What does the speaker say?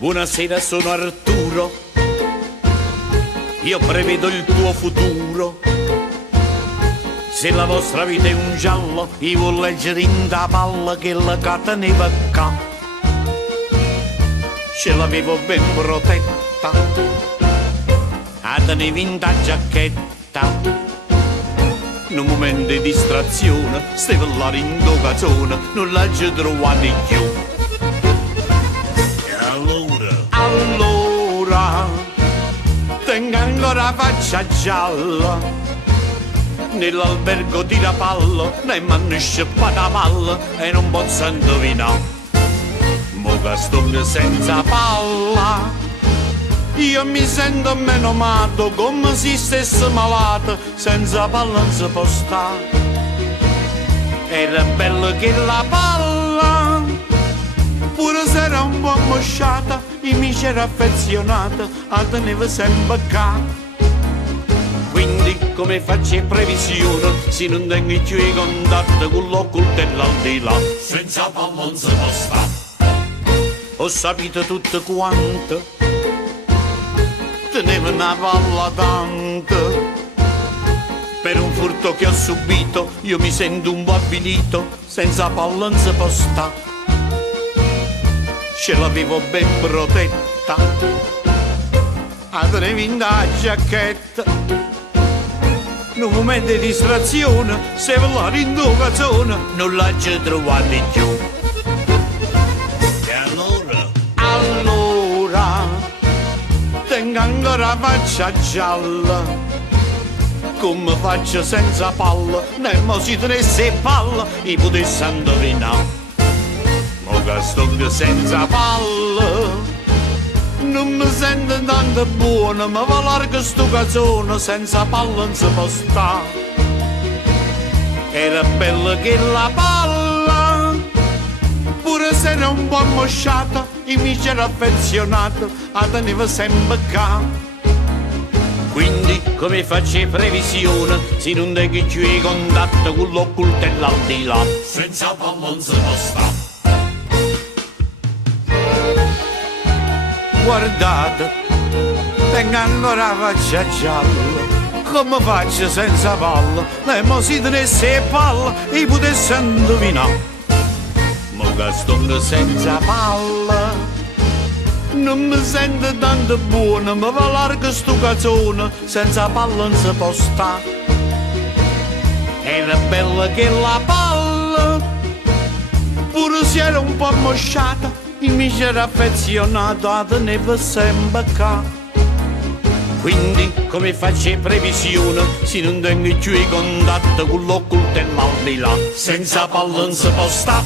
Buonasera, sono Arturo, io prevedo il tuo futuro. Se la vostra vita è un giallo, io voglio leggere in da palla che la cateneva qua. Ce l'avevo ben protetta, a tenevo in da giacchetta. In un momento di distrazione, stavo là in cazzone, non la ci trovate più. Allora, tengo ancora la faccia gialla, nell'albergo di Rapallo, ne m'hanno scippato la palla e non posso indovinare. Mo che sto senza palla, io mi sento meno amato, come se stesse malato, senza palla non si può stare. Era bello che la palla, pure se era un po' mosciata, io mi c'era affezionata, a tenevo sempre qua. Quindi come faccio previsione, se non tengo più i contatti con l'occultello al di là, senza palla non si può stare. Ho sapito tutto quanto, tenevo una palla tanto. Per un furto che ho subito, io mi sento un po' avvilito, senza palla non si può stare. Ce l'avevo ben protetta, a tenevo in da giacchetta. In un momento di distrazione, stavo là in cazzone, non la ci trovate più. E allora? Allora, tengo ancora la faccia gialla, come faccio senza palla, nemmeno si tenesse palla, io potessi indovinare. Mo che sto senza palla, non mi sento tanto buono, ma va largo sto cazzone, senza palla non si può stare. Era bella che la palla, pure se era un po' mosciata, io mi c'era affezionato, a tenevo sempre qua. Quindi come faccio previsione, se non tengo più i contatti con l'occultello al di là, Senza palla non si può stare. guardate, tengo ancora la faccia gialla, come faccio senza palla, nemmeno si tenesse palla, io potessi indovinare. Mo che sto senza palla, non mi sento tanto buono, ma va largo sto cazzone, senza palla non si può stare. Era bella che la palla, pure se era un po' mosciata, io mi c'era affezionato, a tenevo sempre qua. Quindi come faccio previsione, se non tengo più i contatti con l'occultello al di là, senza palla non si può stare.